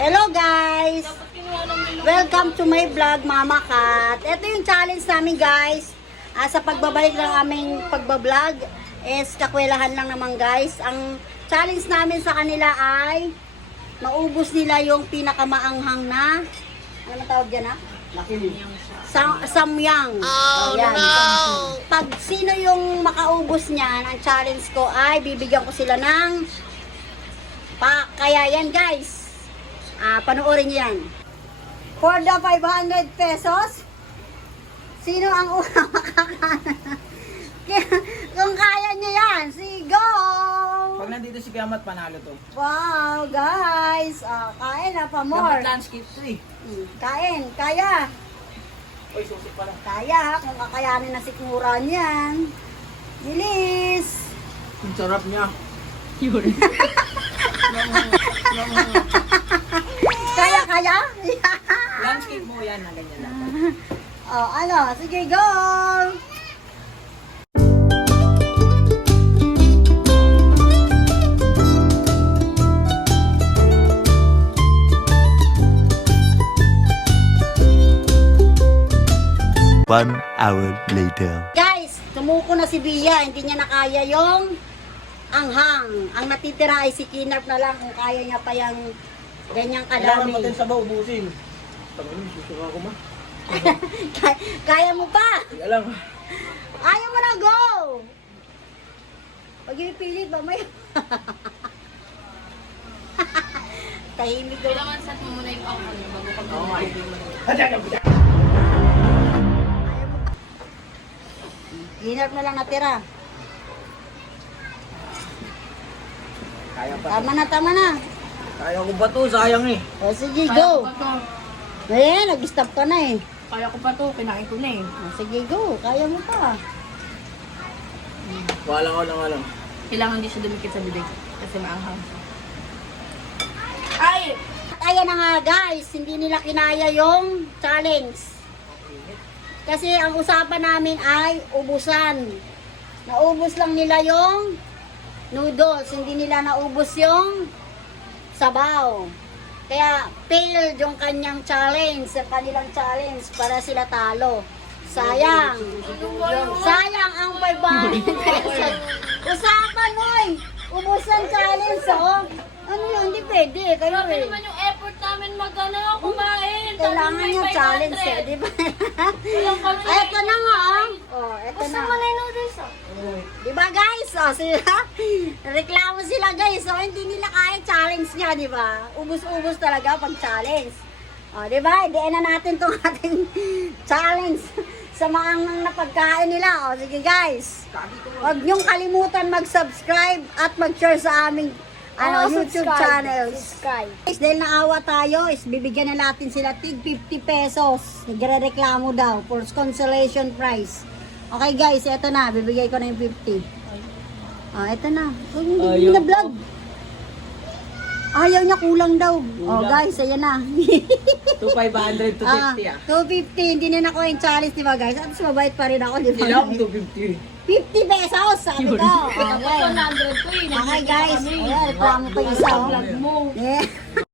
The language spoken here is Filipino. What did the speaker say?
Hello guys! Welcome to my vlog, Mama Kat. Ito yung challenge namin guys. Sa pagbabalik ng aming pagbablog is kakwelahan lang naman guys. Ang challenge namin sa kanila ay maubos nila yung pinakamaanghang na ano tawag dyan samyang. Ayan. Pag sino yung makaubos niyan, ang challenge ko ay bibigyan ko sila ng kaya yan guys. Panoorin niyo yan. For the 500 pesos, sino ang unang makakain? Kung kaya niyo yan, go! Pag nandito si Kiamat, panalo to. Wow, guys! Kain na pa more. Dapat landscape to eh. Kain, kaya. Uy, susik pala. Kaya, kung kakayanin na sikmuran yan. Bilis! Ang sarap niya. Kaya? Landscape mo yan, na ganyan lang. Sige, go! One hour later. Guys, tumuko na si Bia. Hindi niya na kaya yung anghang. Ang natitira ay si Kinarp na lang kung kaya niya pa yung ganyang Kailangan kadami. patin sa baw, ubusin. Tangin, susuka ko ma. Kaya mo pa? Hindi alam. Ayaw mo na, go! Pag ipilit, mamaya. Tahimik daw. Kailangan set mo muna yung ako bago ka Oo nga. Kinarp na lang natira. Kaya pa. Tama na. Kaya ko ba to? Sayang eh. O sige, Kaya go! ko pa to. Nag-stop ka na eh. Kaya ko pa to. Kinain ko na eh. Sige, go! Kaya mo pa. Wala lang. Kailangan hindi siya dumikit sa bibig. Kasi maanghang. Ay! At ayan na nga guys, hindi nila kinaya yung challenge. Kasi ang usapan namin ay ubusan. Naubos lang nila yung noodles, hindi nila naubos yung sabaw. Kaya failed yung kanyang challenge, sa kanilang challenge para sila talo. Sayang. Sayang ang 500 pesos. Usapan oy, ubusan challenge oh. Ano yun, hindi pwede. Kayo Grabe eh. naman yung effort namin kumain. Kailangan yung challenge eh, di ba? Eto na nga oh. Eto Gusto na. mo na yung noodles ah. Di ba guys? Sila, reklamo sila guys. Hindi nila kaya challenge niya, di ba? Ubus-ubus talaga pag challenge. Di ba? Idein na natin tong ating challenge sa maangang na pagkain nila. Sige guys. Huwag niyong kalimutan mag-subscribe at mag-share sa aming YouTube channel. Guys, dahil naawa tayo, is bibigyan na natin sila tig 50 pesos. Nagre-reklamo daw for consolation prize. Okay guys, eto na. Bibigay ko na yung 50. Eto na. Hindi na vlog. Ayaw niya, kulang daw. Guys, ayan na. 2,500 to 50 ah. 250. Hindi na nakuha yung challenge, di ba guys? At mabait pa rin ako, di ba? Hindi lang 250. 50 pesos, sabi ko. Tapos Okay. 100 ko eh. Okay guys, ayan, reklamo pa yung isa. Vlog mo. Yeah.